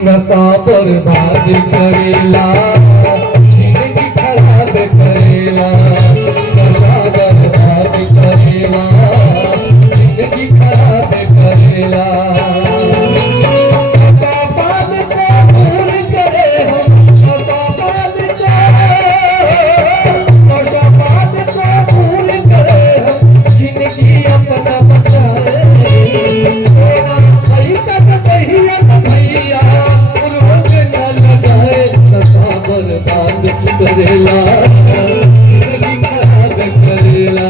नशा बर्बाद करेला, जिंदगी खराब करेला। नशा बर्बाद करेला, जिंदगी खराब करेला। नशाबाद को दूर करे हम, नशाबाद को दूर करे हम, जिंदगी अपना बचाए। सोना पैसा कहिया भैया रोज न लगाए। नशा बर्बाद करेला, जिंदगी खराब करेला।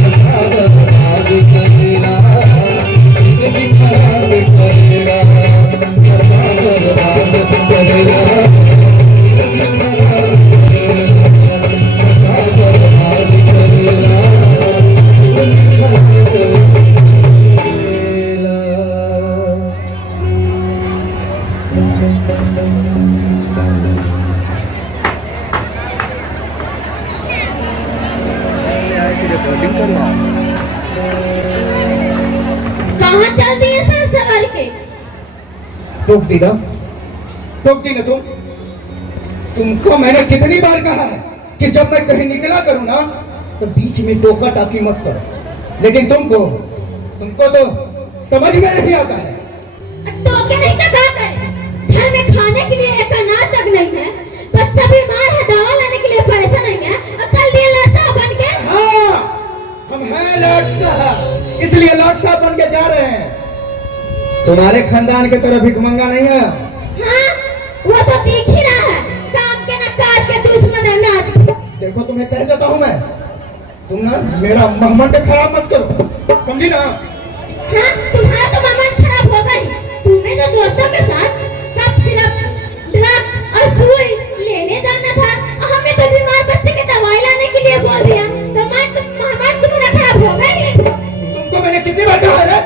नशा बर्बाद करेला, जिंदगी खराब करेला। नशा बर्बाद करेला, जिंदगी खराब करेला। नशा बर्बाद करेला, जिंदगी खराब करेला। कहाँ चल दिए सर सवाल के? टोक दी ना तुमको मैंने कितनी बार कहा है कि जब मैं कहीं निकला करूं ना तो बीच में टोका टाकी मत करो, लेकिन तुमको तो समझ में नहीं आता है। टोके नहीं तो क्या करें? घर में खाने के लिए एक अनाज तक नहीं है, बच्चा बीमार है, दवा लाने के लिए पैसा नहीं है, और चल दिए लाशा बन के। हाँ, हम हैं लाट साहब, इसलिए लाट साहब बन के जा रहे हैं। तुम्हारे खानदान की तरह भिखमंगा नहीं है। हाँ, वो तो दिख ही रहा है, काम के ना काज के दुश्मन अनाज। देखो तुम्हें कह देता हूँ मैं, तुम ना मेरा महमंड खराब मत करो, समझी ना? हाँ, तुम्हारा तो महमंड खराब होगा ही। तुम्हें जो दोस्तों के साथ कप सिरप, ड्रग्स और सुई लेने जाना था, और हमने तो बीमार बच्चे की दवाई लाने के लिए बोल दिया, तो महमंड तुम्हारा खराब होगा ही। तुमको मैंने कितनी बार कहा है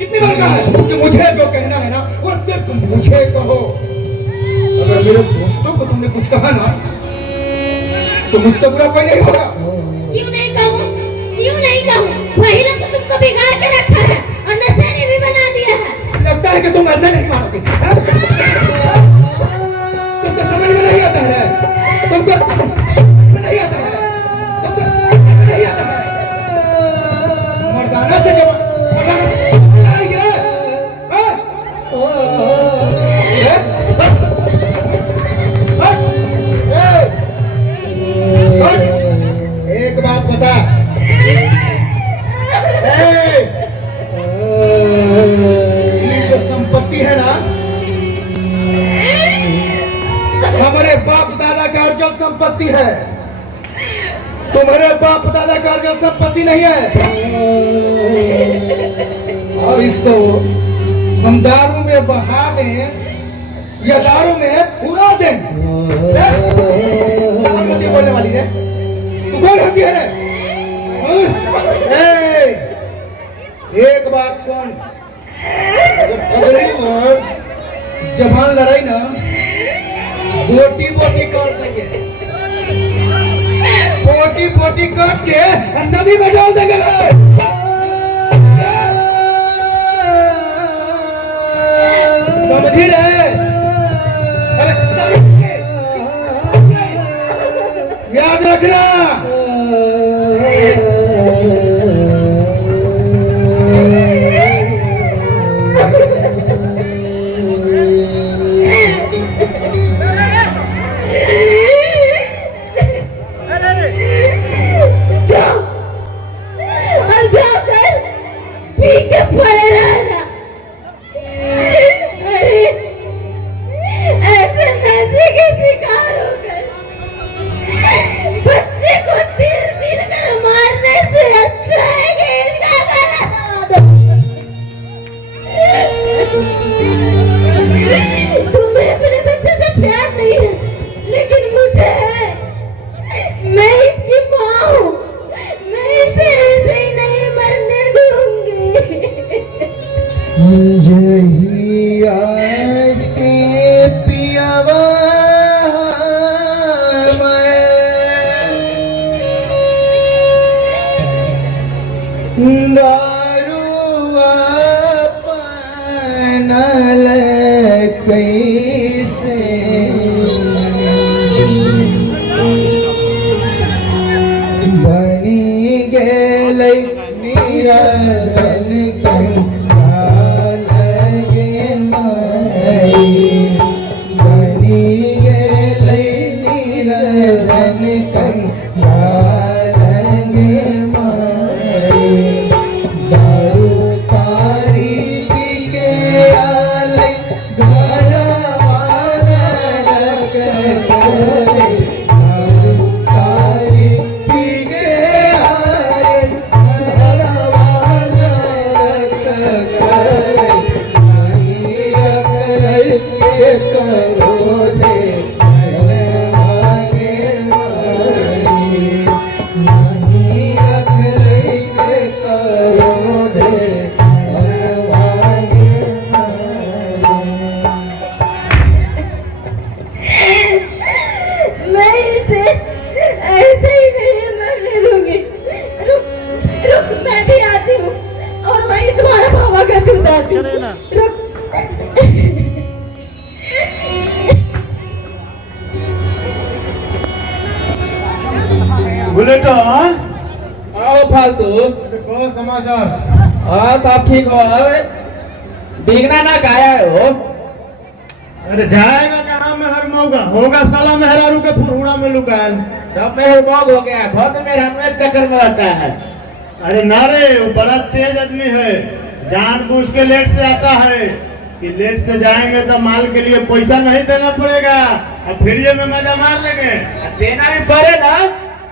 कि मुझे जो कहना है ना वो सिर्फ मुझे कहो। अगर मेरे दोस्तों को तुमने कुछ कहा ना तो मुझसे बुरा कोई नहीं होगा। क्यों नहीं कहूँ? वही लोग तो तुमको बिगाड़ के रखा है और नशे ने भी बना दिया है। लगता है कि तुम ऐसे नहीं मानोगे। तुमको समझ में नहीं आता है, तुमको नहीं आता है, मर्दाना से जब एक बात बता, ये जो संपत्ति है ना हमारे बाप दादा का अर्जित संपत्ति है, तुम्हारे बाप दादा का अर्जित संपत्ति नहीं है। और इसको हम दारू में बहा दें या दारू में उड़ा दें। बोलने वाली है तू, कौन होती है? एक बात सुन, अगर अगली बार जबान लड़ाई ना बोटी काट देंगे, बोटी काट के नदी में डाल देंगे। समझी रहे? याद रखना। ऐसे नशे के शिकार हो गए, बच्चे को कैसे बनी गेलै निरंजन कंकाल गे माई बनी गेलै निरंजन कंकाल गे माई दारू तारी पी के आलै घरवाना करे दारू तारी पी के आलै घरवाना करे नहीं रखलै के करो दे मांगे माई नहीं रखलै के करो दे मांगे मैं इसे ऐसे ही नहीं मरने दूंगी। रुक रुक, मैं भी आती हूँ और वही तुम्हारा भावा का उतारती हूँ। रुक। बुलेटिन आओ फालतू। कौन समाचार? हाँ सब ठीक हो। डिगना ना काया हो। अरे जाएगा कहाँ में हर मौका होगा साला मेहरारू के फुरहुड़ा में लुकायल। जब मेहर मौग हो गया बहुत मेरे हम एक चक्कर में रहता है। अरे ना रे वो बड़ा तेज आदमी है, जानबूझ के लेट से आता है कि लेट से जाएंगे तो माल के लिए पैसा नहीं देना पड़ेगा और फ्रीए में मजा मार लेंगे। देना भी पड़े ना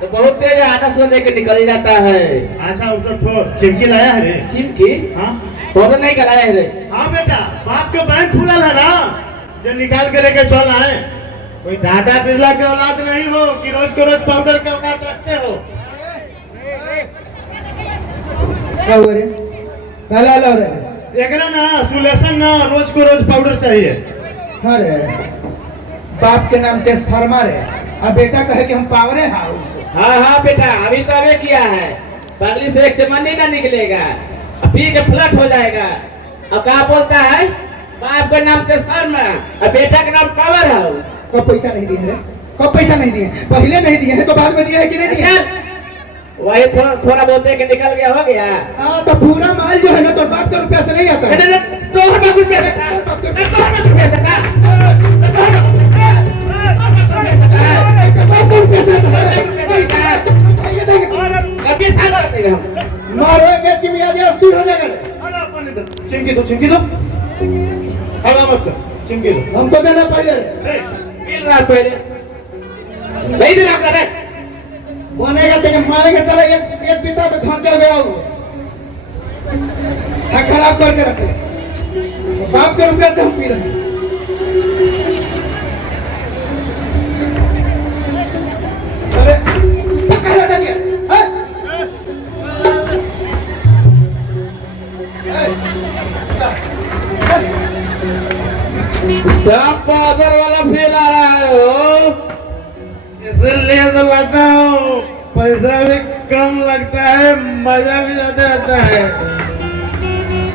तो बहुत तेज आना सो दे के निकल जाता है। अच्छा उसे छोड़, चिमकी लाया है रे? चिमकी हाँ तो नहीं कराया है रे। हाँ बेटा, बाप के बैंक खुला है ना, जो निकाल के लेके चल आए। कोई टाटा बिरला के औलाद नहीं हो कि रोज को रोज पाउडर के औकात रखते हो। क्या हुआ रे? काला ला रे? एकरा ना सुलेशन ना रोज को रोज पाउडर चाहिए। अरे बाप के नाम ट्रांसफार्मर है और बेटा कहे कि हम पावरे हाउस। हाँ हाँ बेटा अभी तो अभी किया है। पगली से एक चमनी ना निकलेगा, अब पी के फ्लट हो जाएगा। अब क्या बोलता है बाप का नाम ट्रांसफार्मर और बेटा का नाम पावर हाउस। कब पैसा नहीं दिए हैं? कब पैसा नहीं दिए? पहले नहीं दिए हैं तो बाद में दिए है कि नहीं दिए? वही थोड़ा बहुत दे के निकल गया हो गया। हाँ तो पूरा माल जो है ना तो बाप का रुपया से नहीं आता है। 200 रुपया देता, 200 रुपया देता, बाप का रुपया से आता है। ये देंगे। कभी था करते हम। मारोगे कि मियाँ जी अस्थिर हो जाएगा। अरे अपन इधर चिमकी दो, चिमकी दो। हला मत कर, चिमकी दो। हमको देना पहले रे। मिल रहा पहले नहीं देना करे। बनेगा तो ये मारेंगे साला एक पिता पे खर्चा गया वो खराब करके रख ले। बाप के रुपया से हम पी रहे हैं। अरे कह रहा था क्या? क्या पाउडर वाला फील आ रहा है हो? इसलिए तो लाता हूँ, पैसा भी कम लगता है, मजा भी ज्यादा आता है।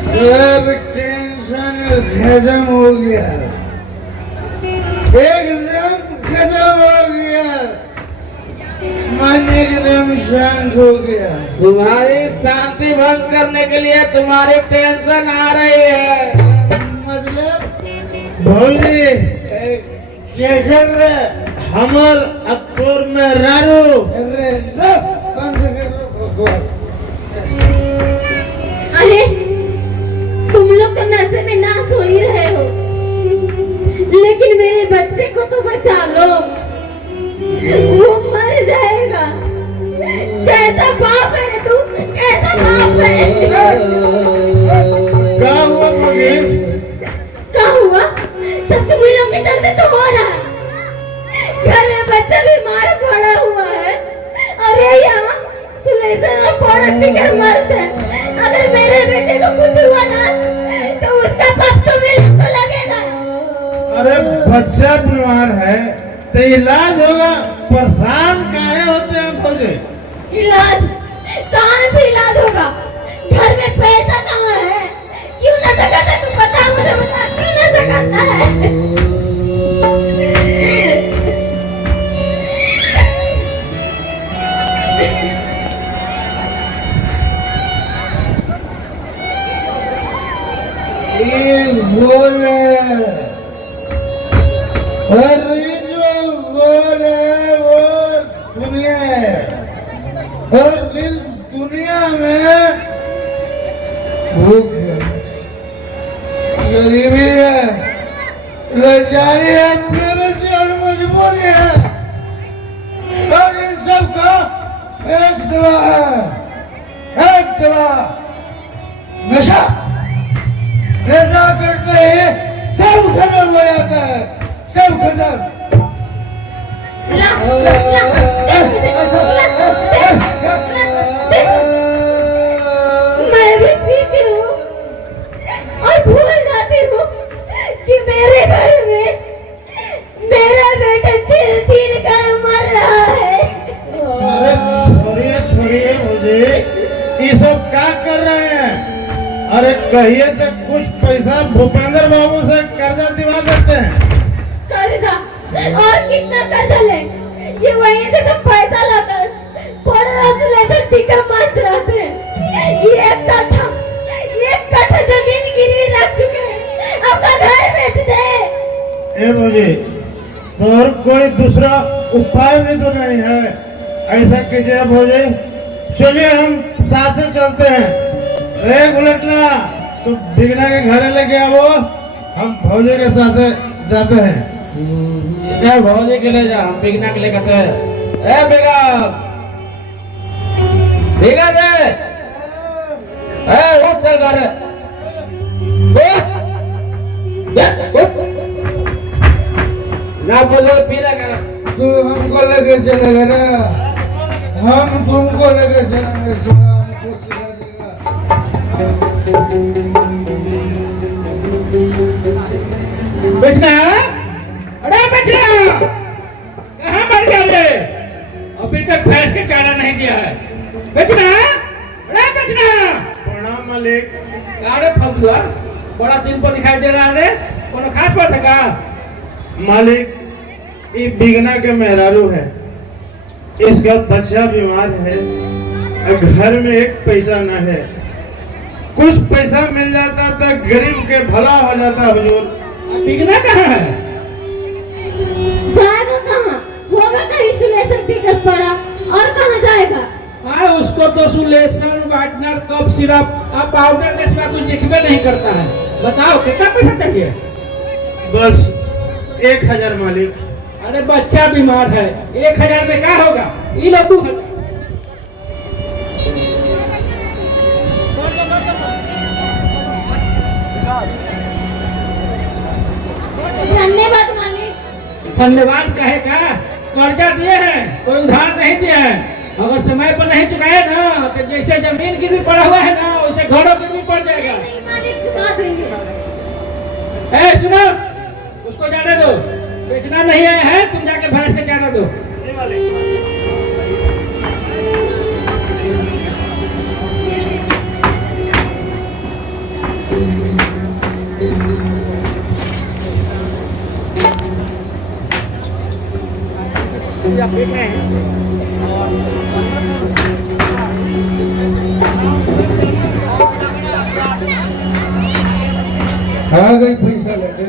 सब टेंशन खत्म हो गया, एकदम खत्म हो गया, मन एकदम शांत हो गया। तुम्हारी शांति भंग करने के लिए तुम्हारी टेंशन आ रही है। मतलब भौजी क्या कर रहा? हमर अतोर में रारो। अरे बंद कर बकवास। अरे तुम लोग तो नशे में नाश हो ही रहे हो, लेकिन मेरे बच्चे को तो बचा लो, वो मर जाएगा। कैसा बाप है तू, कैसा बाप है? क्या हुआ भौजी? क्या हुआ? सब तुम लोग के चलते तो हो रहा है। घर में बच्चा बीमार पड़ा हुआ है। अरे यहाँ सुलेशन और पाउडर पीकर मरते हैं। अगर मेरे बेटे को कुछ हुआ ना तो उसका पाप तुम्हें लोग को लगेगा। अरे बच्चा बीमार है तो इलाज होगा, परेशान काहे होते हैं भौजी? इलाज? कहाँ से इलाज होगा? घर में पैसा कहाँ है क्यों नशा करता है? तू बता, मुझे बता, क्यों नशा करता है? बोले अरे जो बोले वो दुनिया है और इस दुनिया में भूख है, गरीबी है, लाचारी है, बेबसी और मजबूरी है और इन सब का एक दवा है, एक दवा नशा। नशा करते ही सब खत्म हो जाता है, सब खत्म। मैं भी पीती हूँ और भूल जाती हूँ कि मेरे घर में मेरा बेटा तिल तिल कर मर रहा है। अरे छोड़िए छोड़िए मुझे, ये सब क्या कर रहे हैं? अरे कहिए तो कुछ पैसा भूपेंद्र बाबू से कर्जा दिवा देते हैं। कर्जा? और कितना कर्जा ले? ये वहीं से तो पैसा लाकर लेकर पीकर मस्त रहते हैं। ये कट्ठा जमीन गिरवी रख चुके हैं, अपना घर बेच दे। ए मुझे तो और कोई दूसरा उपाय भी तो नहीं है। ऐसा कीजिए भोजे, चलिए हम साथ में चलते हैं। रे गुलटना, तो बिगना के घर लेके आओ, हम भौजी के साथ जाते हैं। भौजी के ले जा, हम बिगना के लेकर ए बेगा बिगा दे, उठ चल घर ना बोलो पीला कर। तू हमको लेके चलेगा ना, हम तुमको लेके चलेंगे, हमको खिला देगा। बचना, अरे बचना, कहाँ मर गया रे? अभी तक भैंस के चारा नहीं दिया है। बचना, अरे बचना। प्रणाम मालिक। अरे फलतुआ, बड़ा दिन पर दिखाई दे रहा है रे। कोनो खास बात है का? मालिक, ये बिगना के मेहरारू है, इसका बच्चा बीमार है, घर में एक पैसा न है। कुछ पैसा मिल जाता तो गरीब के भला हो जाता हुजूर। बिगना कहाँ है? जाएगा कहाँ? होगा कहीं सुलेशन पीकर पड़ा, और कहाँ जाएगा? हाँ, उसको तो सुलेशन, वाइटनर, कप सिरप और पाउडर के सिवा कुछ दिखबे नहीं करता है। बताओ कितना पैसा चाहिए? बस 1000 मालिक। अरे बच्चा बीमार है, 1000 में क्या होगा? ये लो 2000। धन्यवाद मालिक। धन्यवाद कहे का? कर्जा दिए हैं, कोई उधार नहीं दिए हैं। अगर समय पर नहीं चुकाए ना तो जैसे जमीन की भी पड़ा हुआ है ना, वैसे घरों की भी पड़ जाएगा। नहीं मालिक, चुका देंगे। ए सुनो, उसको जाने दो, बेचना नहीं आया है, तुम जाके भैंस के चारा दो। आ गई पैसा लेके।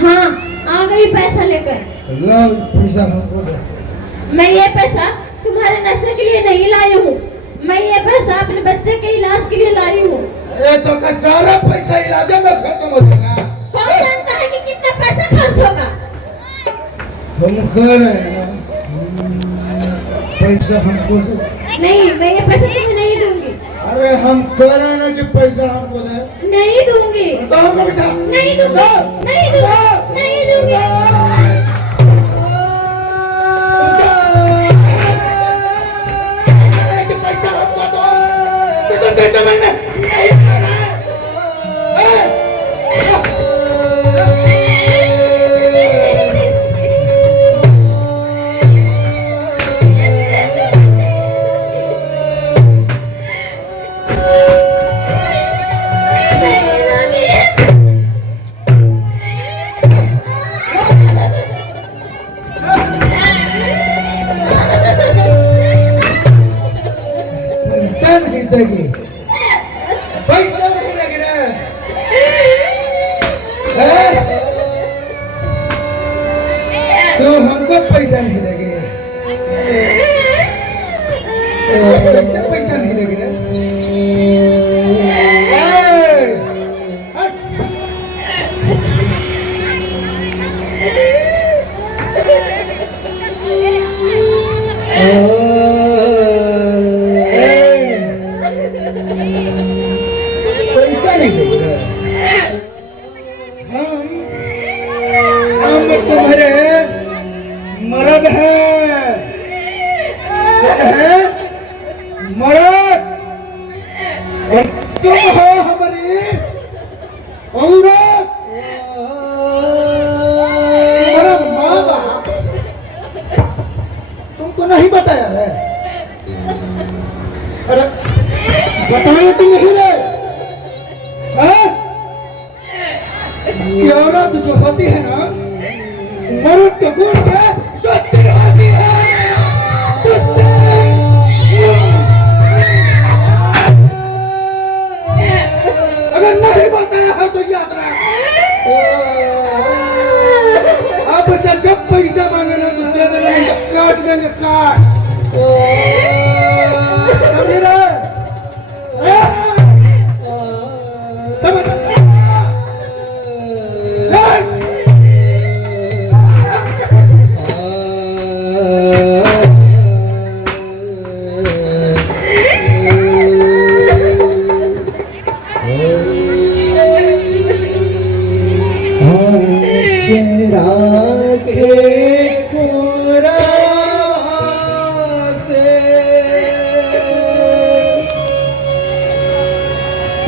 हाँ, आ गई पैसा लेकर। लो पैसा हमको दे। मैं ये पैसा तुम्हारे नशे के लिए नहीं लाई हूँ, मैं ये पैसा अपने बच्चे के इलाज के लिए लाई हूँ। अरे तो का सारा पैसा इलाज में खत्म हो जाएगा। कौन जानता है कि कितना पैसा खर्च होगा? हम कह रहे हैं ना, पैसा हमको दो। नहीं, मैं ये पैसा तुम्हें नहीं दूंगी। अरे हम कह रहे हैं ना कि पैसा हमको दे। नहीं दूंगी। तो हमको पैसा नहीं दूंगी, नहीं दूंगी, नहीं दूंगी। पैसा हमको दो। तो कैसे मैंने यही कह रहा है। नहीं देगी? पैसा नहीं लगे ना? तो हमको पैसा नहीं देगी? कैसे पैसा नहीं देगी ना? पैसा नहीं देगी ना? हम तुम्हारे मर्द हैं, मर्द, और तुम हो हमारी औरत, तुम्हारा माँ बाप तुमको नहीं बताया है? अरे बताया तो नहीं रे? ये औरत जो होती है ना, मर्द के गुण पे चुत्ती होती है, चुत्ती। अगर नहीं बताया है तो याद रख, अब से जब पैसा मांगना तो दे देना, नहीं तो काट देंगे, काट। समझ रहे? समझ?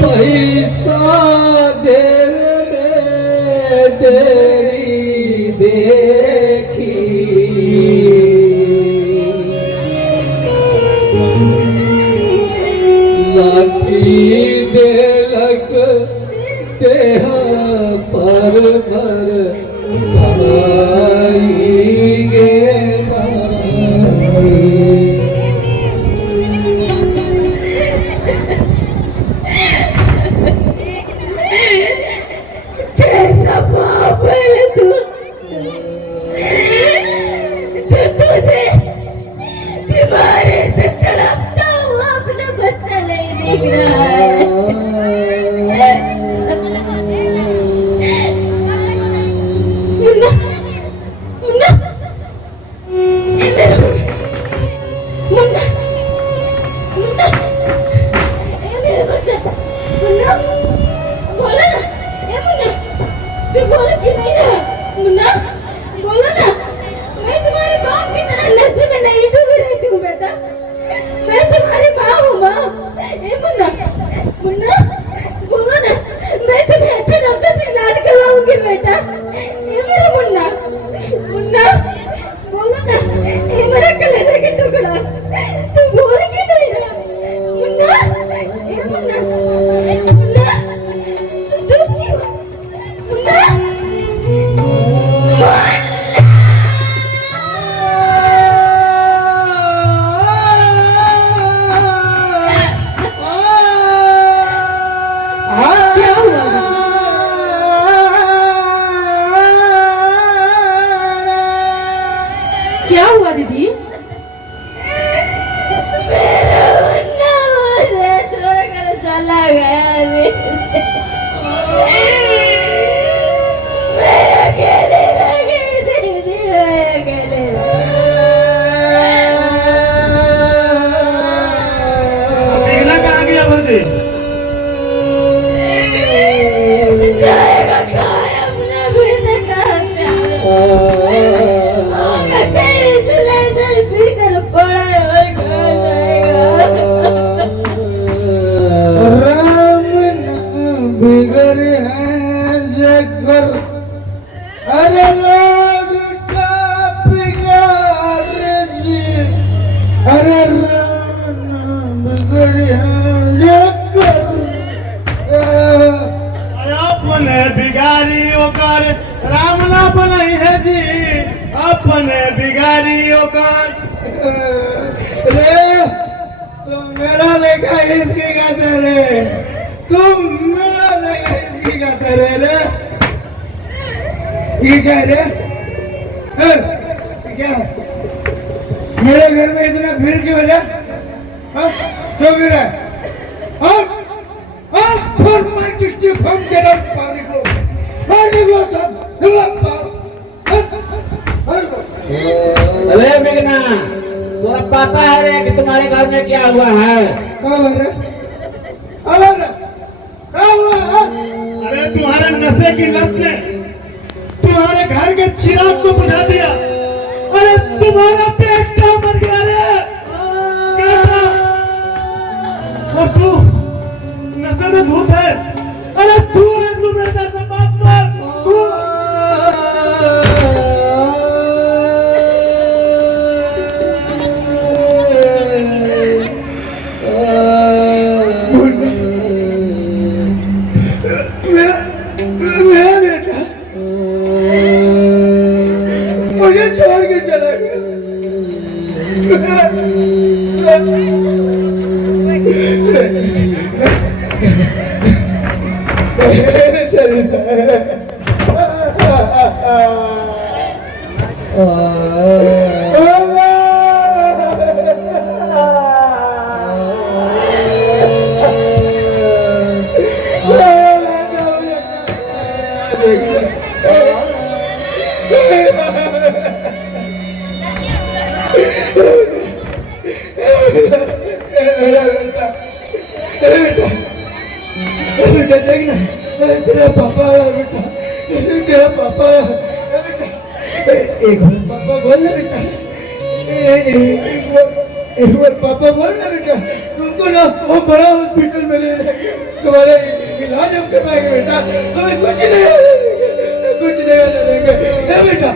पैसा देने तेरी देखी लाठी देलक देह पर भर गे कैसा बाप है तू, जो तुझे बीमारी से तड़पता हुआ अपना बच्चा नहीं दिख रहा है। मुन्ना, मुन्ना, ये मेरा मुन्ना, मुन्ना, ये मेरा बच्चा, मुन्ना, बोला ना, ये मुन्ना, तू बोल क्यों नहीं रहा? मुन्ना, बोलो ना, मैं तुम्हारे बाप की तरह नशे में नहीं डूबी रहती हूँ बेटा, मैं तुम्हारी माँ हूँ माँ। ए मुन्ना, मुन्ना, बोलो ना, मैं तुम्हें अच्छे डॉक्टर से इलाज करवाऊंगी बेटा। ये मेरा मुन्ना, मुन्ना, बोलो ना, ये मेरा कलेजे का टुकड़ा, तू बोल क्यों नहीं रहा? मुन्ना, ए मुन्ना, मुन्ना, तू चुप क्यों? मुन्ना, क्या हुआ? क्या हुआ दीदी? मेरा मुन्ना मुझे छोड़कर चला गया मैं अकेले रह गई दीदी, मैं अकेले अकेला कहाँ गया मुझे? जाएगा कहाँ अपना बेटा कहाँ पे कहीं से लेकर पी कर पड़ा है और कहाँ जाएगा? राम नाम बिगड़ है जगर, अरे लोग का बिगाड़ जी, अरे राम नाम बिगड़ है जगर। अपने बिगाड़ी ओकर राम ना बनाई है जी, अपने बिगाड़ी ओकर। रे तुम मेरा देखा इसकी गाते रे, तुम मेरा देखा इसकी गाते रे। ये क्या है रे? क्या मेरे घर में इतना भीड़ क्यों है? क्यों भीड़ है? मैं डिस्ट्रिक्ट होम के नाम पर निकलो सब, अरे बिगना, तुम्हें पता है रे कि तुम्हारे घर में क्या हुआ है? क्या हुआ रे? क्या हुआ? अरे तुम्हारे नशे की लत ने तुम्हारे घर के चिराग को बुझा दिया। अरे तुम्हारा बेटा मर गया रे, बेटा। और तू नशे में धूत है। अरे तू है, तू मेरे जैसा बाप पर तू। मेरा बेटा मुझे छोड़ के चला गया। बेटा देखना, तेरा पापा आया बेटा, तेरा पापा आया बेटा। एक बार पापा बोलना बेटा, एक बार पापा बोलना बेटा। तुमको ना वो बड़ा हॉस्पिटल में ले जाएंगे, तुम्हारा इलाज हम करवाएंगे बेटा। हमें कुछ नहीं होने देंगे बेटा।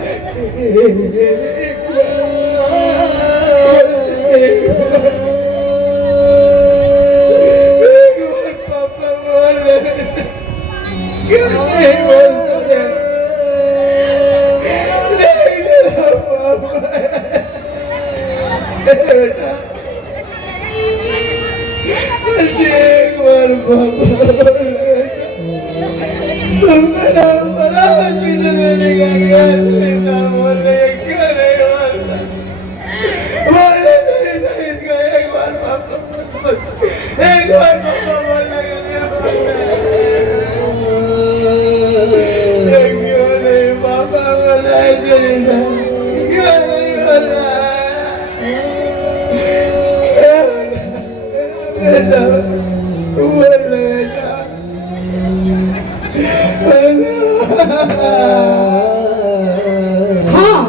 हाँ,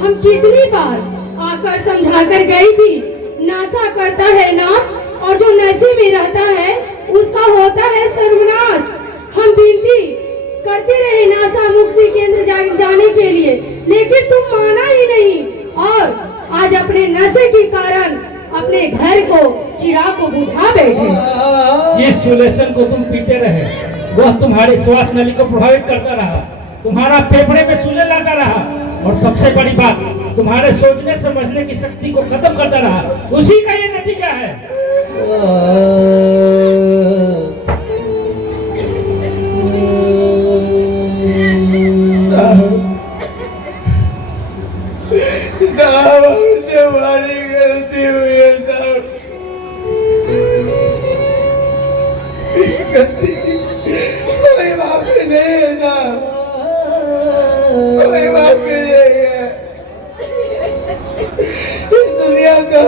हम कितनी बार आकर समझा कर गई थी, नासा करता है नाश और जो नशे में रहता है उसका होता है सर्वनाश। हम विनती करते रहे नासा मुक्ति केंद्र जाने के लिए, लेकिन तुम माना ही नहीं और आज अपने नशे के कारण अपने घर को चिराग को बुझा बैठे। जिस सोल्यूशन को तुम पीते रहे वह तुम्हारी श्वास नली को प्रभावित करता रहा, तुम्हारा फेफड़े में सूजन लाता रहा और सबसे बड़ी बात तुम्हारे सोचने समझने की शक्ति को खत्म करता रहा। उसी का ये नतीजा है। साहब हमसे हमारी गलती हुई है साहब। इस गलती की कोई माफी नहीं है साहब, कोई माफी नहीं है। इस दुनिया का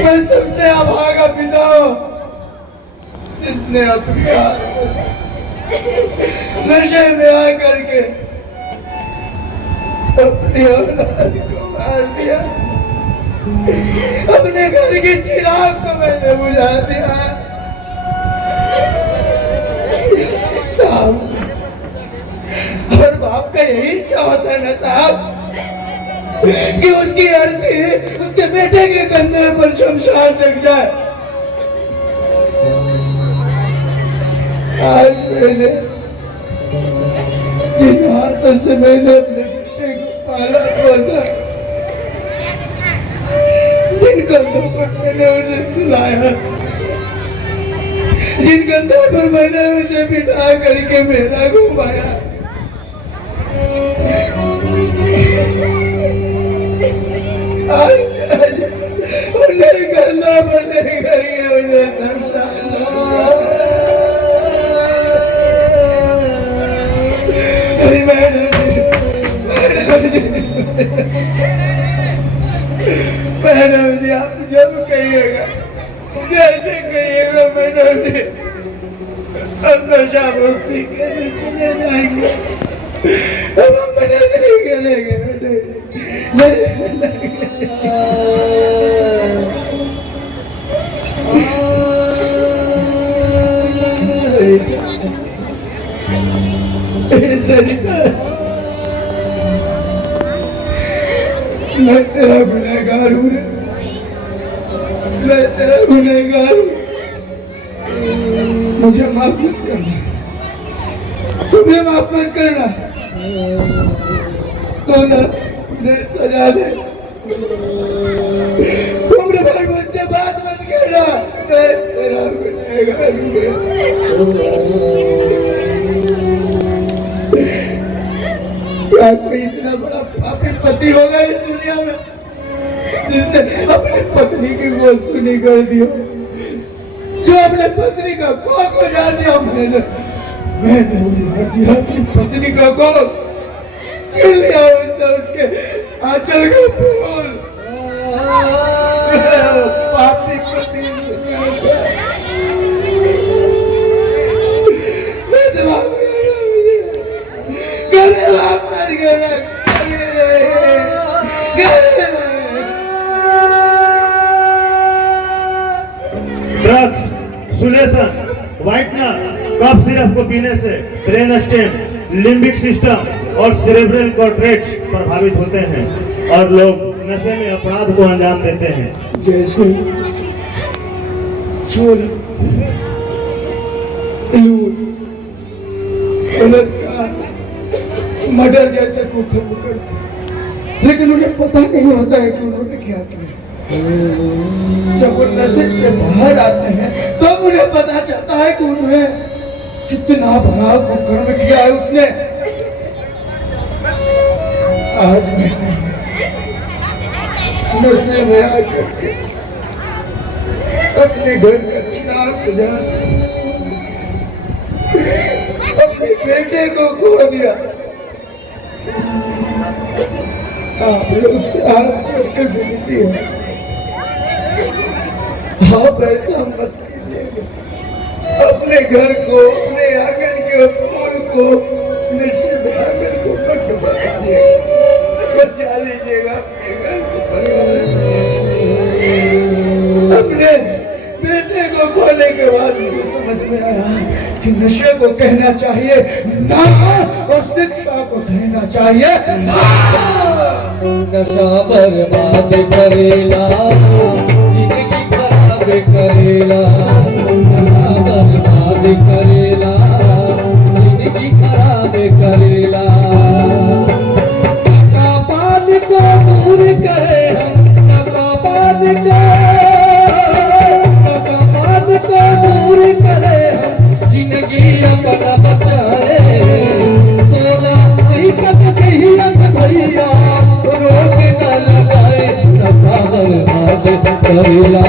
मैं सबसे अभागा पिता हूँ जिसने अपने नशे में आ करके अपनी औलाद को मार दिया, अपने घर के चिराग को मैंने बुझा दिया। साहब, हर बाप का यही इच्छा होता है ना साहब कि उसकी अर्थी उसके बेटे के कंधे पर शमशान दिख जाए। आज मैंने जिन हाथों से मैंने अपने बेटे को पाला पोसा, जिन कंधों पर मैंने उसे सुलाया, जिन कंधों पर मैंने उसे बिठा करके मेला घुमाया, आज उन्हें कंधा बनने करके मुझे मैडम जी आप जब कहिएगा, जैसे कहिएगा मैडम जी, हम नशा मुक्ति के लिए चले जाएंगे, अब हम मना नहीं करेंगे सरिता, मैं तेरा गुनहगार हूँ, मैं तेरा गुनहगार हूँ, मुझे माफ मत करना, तुम्हें माफ मत करना, तो ना मुझे सजा दे, तुमने भाई मुझसे बात मत करना, मैं तेरा गुनहगार हूँ। क्या कोई इतना बड़ा पापी पति होगा इस दुनिया में जिसने अपनी पत्नी की बोल सुनी कर दियो, जो अपने पत्नी का कौन को जान दिया, मैंने उजाड़ दिया अपनी पत्नी का कौन, छीन लिया उससे उसके आंचल का फूल, पापी पति मैं दिमाग में drugs, solution, whitener, cough syrup को पीने से ब्रेन स्टेम, लिम्बिक सिस्टम और सेरेब्रल कॉर्टेक्स प्रभावित होते हैं और लोग नशे में अपराध को अंजाम देते हैं। जैसे चोर, लूट, बलात्कार, मर्डर जैसे कुकर्म करते, लेकिन उन्हें पता नहीं होता है कि उन्होंने क्या किया। जब वो नशे से बाहर आते हैं तो उन्हें पता चलता है कि उन्हें कितना बड़ा कुकर्म किया है उसने। आज मैंने नशे में आकर के अपने घर का चिराग बुझा, अपने बेटे को खो दिया। आप लोग से हाथ जोड़कर विनती है, आप ऐसा मत कीजिएगा, अपने घर को, अपने आंगन के फूल को, नशे में आंगन को मत डुबा दीजिएगा, बचा लीजिएगा अपने घर को, अपने बेटे को खोने के बाद मुझे समझ में आया कि नशे को कहना चाहिए ना और शिक्षा को कहना चाहिए ना। नशा बर्बाद करेला, जिंदगी खराब करेला, नशा बर्बाद करेला, जिंदगी खराब करेला। नशा पान को दूर करे हम, नशा पान को, नशा पान को दूर करे हम, जिंदगी अपना बचाए। सोना हकीकत नहीं रंग भैया, रोक न लगाए, नशा बर्बाद करेला।